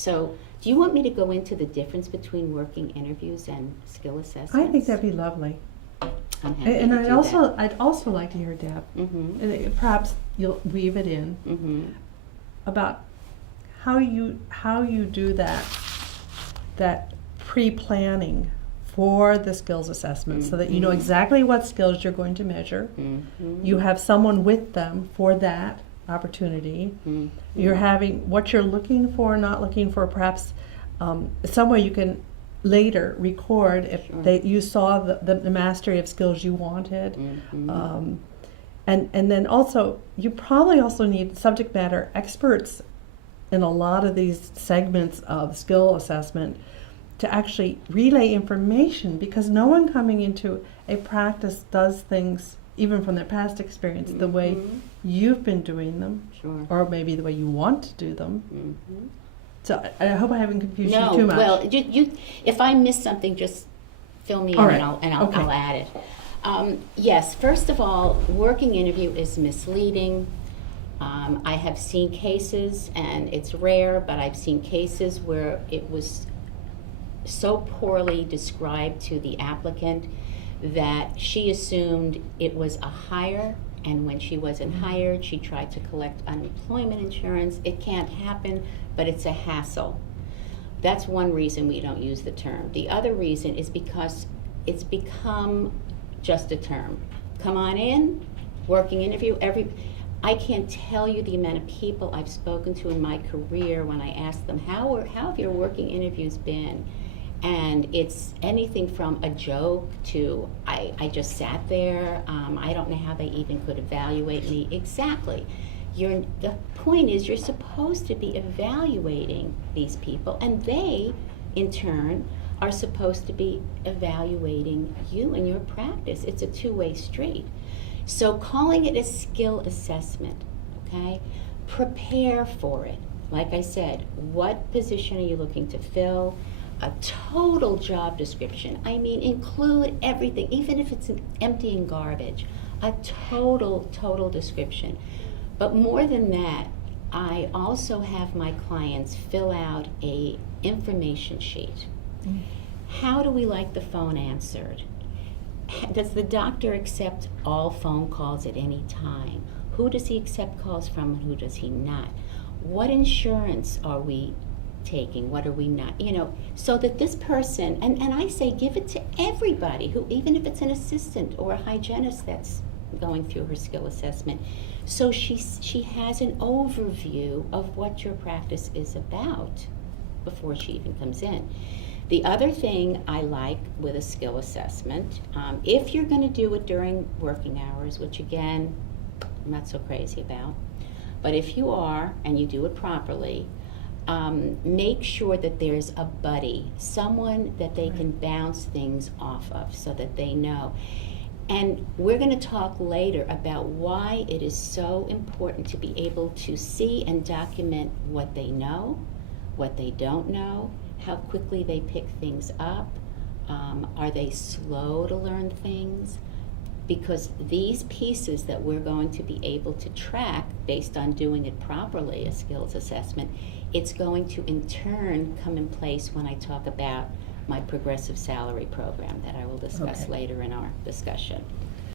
So do you want me to go into the difference between working interviews and skill assessments? I think that'd be lovely. I'm happy And to I'd do also, I'd also like to hear, Deb, Mm-hmm. and perhaps you'll weave it in, Mm-hmm. about how you do that pre-planning for the skills assessment, so that you know Mhm. exactly what skills you're going to measure. Mm-hmm. You have someone with them for that opportunity. Mm-hmm. You're having what you're looking for, not looking for, perhaps somewhere you can later record if Sure. you saw the mastery of skills you wanted. Mm-hmm. And then also, you probably also need subject matter experts in a lot of these segments of skill assessment to actually relay information, because no one coming into a practice does things, even from their past experience, the way Mhm. you've been doing them, Sure. or maybe the way you want to do them. Mm-hmm. So I hope I haven't confused No, you too much. well, you, if I miss something, just fill me All in right. and I'll Okay. add it. Yes, first of all, working interview is misleading. I have seen cases, and it's rare, but I've seen cases where it was so poorly described to the applicant that she assumed it was a hire, and when she wasn't hired, she tried to collect unemployment insurance. It can't happen, but it's a hassle. That's one reason we don't use the term. The other reason is because it's become just a term. Come on in, working interview, I can't tell you the amount of people I've spoken to in my career when I ask them, how have your working interviews been? And it's anything from a joke to, I just sat there, I don't know how they even could evaluate me. Exactly. The point is, you're supposed to be evaluating these people, and they, in turn, are supposed to be evaluating you and your practice. It's a two-way street. So calling it a skill assessment, okay? Prepare for it. Like I said, what position are you looking to fill? A total job description. I mean, include everything, even if it's emptying garbage. A total description. But more than that, I also have my clients fill out a information sheet. How do we like the phone answered? Does the doctor accept all phone calls at any time? Who does he accept calls from and who does he not? What insurance are we taking? What are we not? You know, so that this person, and I say give it to everybody, who, even if it's an assistant or a hygienist that's going through her skill assessment, so she has an overview of what your practice is about before she even comes in. The other thing I like with a skill assessment, if you're going to do it during working hours, which again, I'm not so crazy about, but if you are and you do it properly, make sure that there's a buddy, someone that they can bounce things off of so that they know. And we're going to talk later about why it is so important to be able to see and document what they know, what they don't know, how quickly they pick things up, are they slow to learn things? Because these pieces that we're going to be able to track based on doing it properly, a skills assessment, it's going to in turn come in place when I talk about my progressive salary program that I will discuss Okay. later in our discussion.